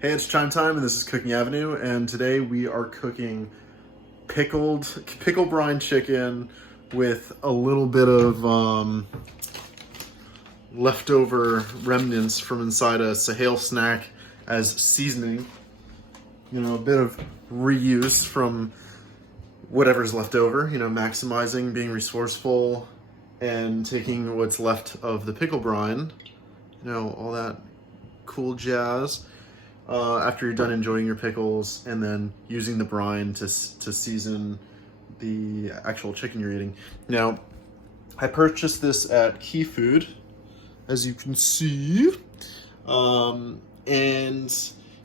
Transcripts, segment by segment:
Hey, it's Chime Time, and this is Cooking Avenue, and today we are cooking pickle brine chicken with a little bit of leftover remnants from inside a Sahel snack as seasoning. You know, a bit of reuse from whatever's left over, you know, maximizing, being resourceful, and taking what's left of the pickle brine, you know, all that cool jazz. After you're done enjoying your pickles, and then using the brine to season the actual chicken you're eating. Now, I purchased this at Key Food, as you can see, and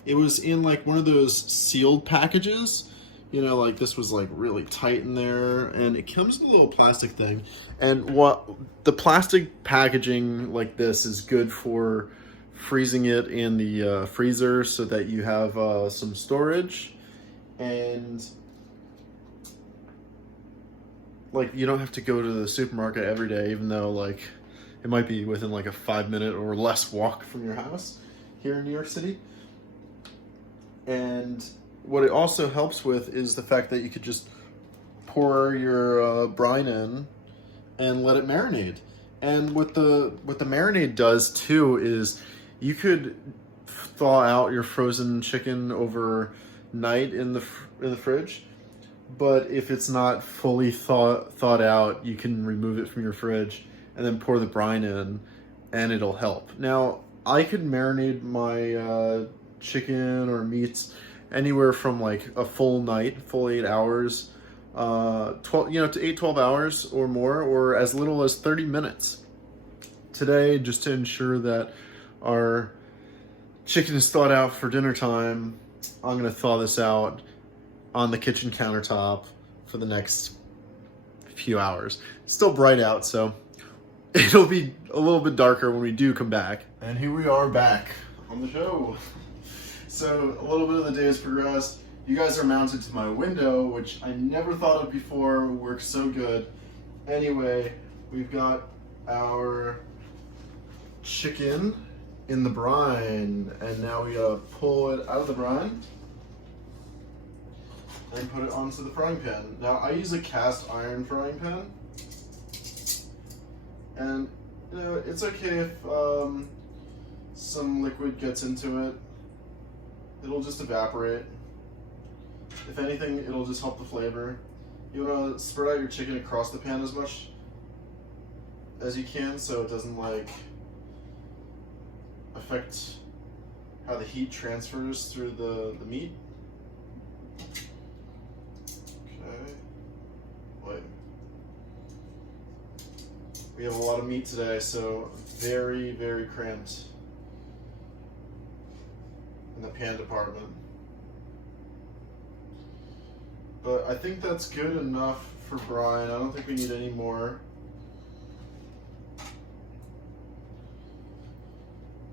it was in like one of those sealed packages. You know, like this was like really tight in there, and it comes in a little plastic thing. And what the plastic packaging like this is good for freezing it in the freezer so that you have some storage, and like you don't have to go to the supermarket every day, even though like it might be within like a 5-minute or less walk from your house here in New York City. And what it also helps with is the fact that you could just pour your brine in and let it marinate. And what the marinade does too is you could thaw out your frozen chicken overnight in the fridge, but if it's not fully thawed out, you can remove it from your fridge and then pour the brine in, and it'll help. Now, I could marinate my chicken or meats anywhere from like a full night, full 8 hours, 12 hours or more, or as little as 30 minutes. Today, just to ensure that our chicken is thawed out for dinner time, I'm gonna thaw this out on the kitchen countertop for the next few hours. It's still bright out, so it'll be a little bit darker when we do come back. And here we are back on the show. So a little bit of the day has progressed. You guys are mounted to my window, which I never thought of before, works so good. Anyway, we've got our chicken in the brine, and now we gotta pull it out of the brine and put it onto the frying pan. Now, I use a cast iron frying pan, and you know, it's okay if some liquid gets into it. It'll just evaporate. If anything, it'll just help the flavor. You wanna spread out your chicken across the pan as much as you can so it doesn't like affect how the heat transfers through the meat. Okay. Wait. We have a lot of meat today, so very, very cramped in the pan department. But I think that's good enough for brine. I don't think we need any more.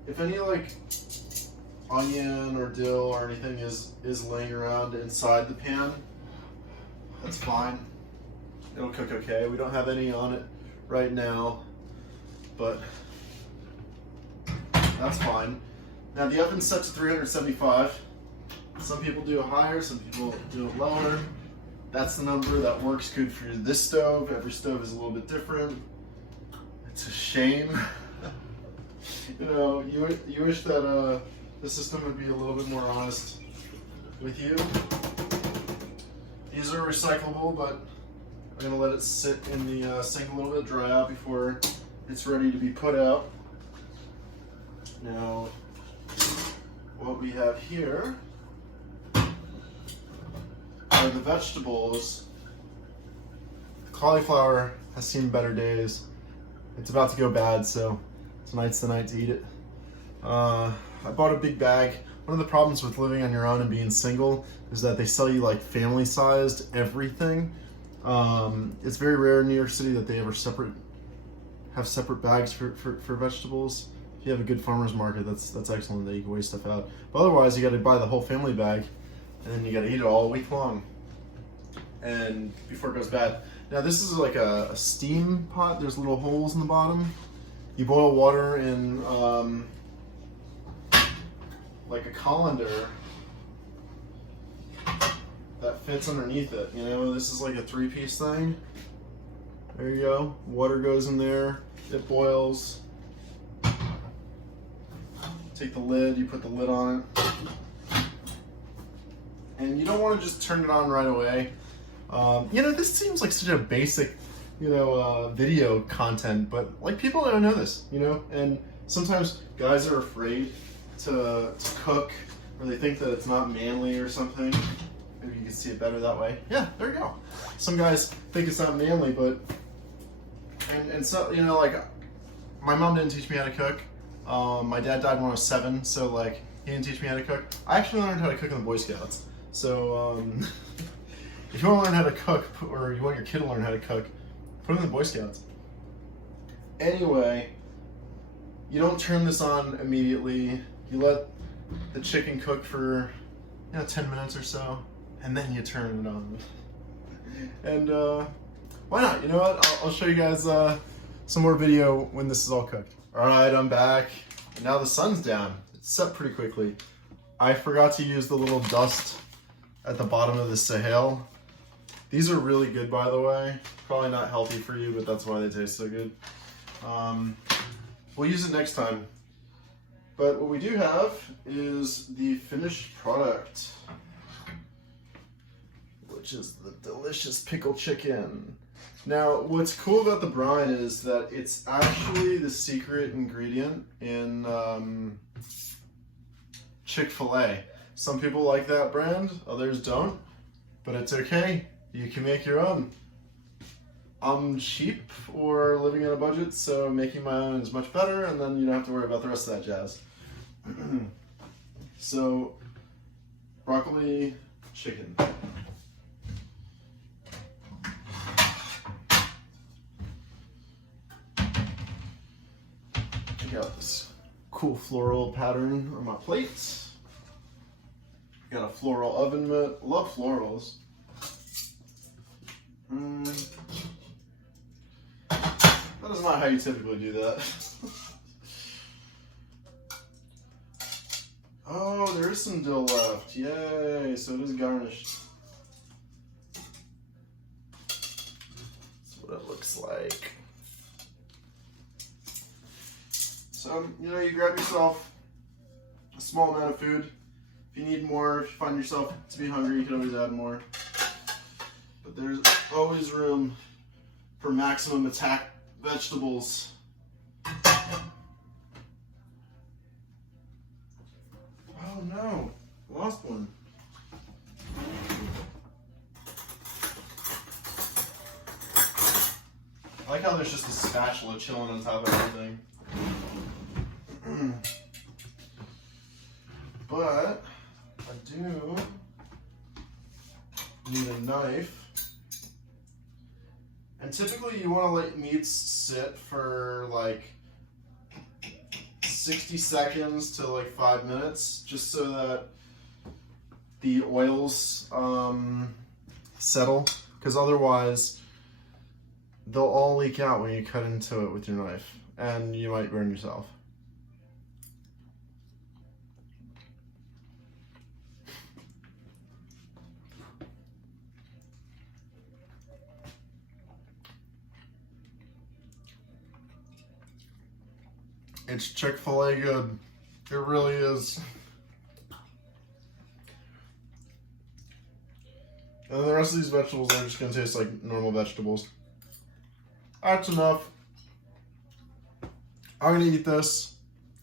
If any like onion or dill or anything is laying around inside the pan, that's fine. It'll cook okay. We don't have any on it right now, but that's fine. Now the oven's set to 375. Some people do it higher, some people do it lower. That's the number that works good for this stove. Every stove is a little bit different. It's a shame. You know, you wish that the system would be a little bit more honest with you. These are recyclable, but I'm gonna let it sit in the sink a little bit, dry out before it's ready to be put out. Now, what we have here are the vegetables. The cauliflower has seen better days. It's about to go bad, so tonight's the night to eat it. I bought a big bag. One of the problems with living on your own and being single is that they sell you like family-sized everything. It's very rare in New York City that they ever have separate bags for vegetables. If you have a good farmer's market, that's excellent that you can weigh stuff out. But otherwise, you got to buy the whole family bag, and then you got to eat it all week long, and before it goes bad. Now this is like a steam pot. There's little holes in the bottom. You boil water in like a colander that fits underneath it. You know, this is like a 3-piece thing. There you go. Water goes in there. It boils. Take the lid, you put the lid on it. And you don't want to just turn it on right away. You know, this seems like such a basic, you know, video content, but like people don't know this, you know? And sometimes guys are afraid to cook, or they think that it's not manly or something. Maybe you can see it better that way. Yeah, there you go. Some guys think it's not manly, but, and so, you know, like, my mom didn't teach me how to cook. My dad died when I was 7, so like, he didn't teach me how to cook. I actually learned how to cook in the Boy Scouts. So, if you want to learn how to cook, or you want your kid to learn how to cook, put him in the Boy Scouts. Anyway, you don't turn this on immediately. You let the chicken cook for, you know, 10 minutes or so, and then you turn it on. And why not? You know what? I'll show you guys some more video when this is all cooked. All right, I'm back. And now the sun's down. It's set pretty quickly. I forgot to use the little dust at the bottom of the Sahel. These are really good, by the way. Probably not healthy for you, but that's why they taste so good. We'll use it next time. But what we do have is the finished product, which is the delicious pickle chicken. Now, what's cool about the brine is that it's actually the secret ingredient in Chick-fil-A. Some people like that brand, others don't, but it's okay. You can make your own. I'm cheap or living on a budget, so making my own is much better, and then you don't have to worry about the rest of that jazz. So, broccoli chicken. I got this cool floral pattern on my plate. Got a floral oven mitt. Love florals. That is not how you typically do that. Oh, there is some dill left. Yay, so it is garnished. That's what it looks like. So, you know, you grab yourself a small amount of food. If you need more, if you find yourself to be hungry, you can always add more. But there's always room for maximum attack vegetables. Oh no, lost one. I like how there's just a spatula chilling on top of everything. But I do need a knife. And typically you want to let meats sit for like 60 seconds to like 5 minutes, just so that the oils settle, because otherwise they'll all leak out when you cut into it with your knife, and you might burn yourself. It's Chick-fil-A good. It really is. And the rest of these vegetables are just gonna taste like normal vegetables. That's enough. I'm gonna eat this.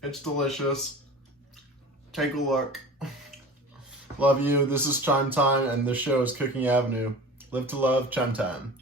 It's delicious. Take a look. Love you. This is Chime Time, and this show is Cooking Avenue. Live to love, Chime Time.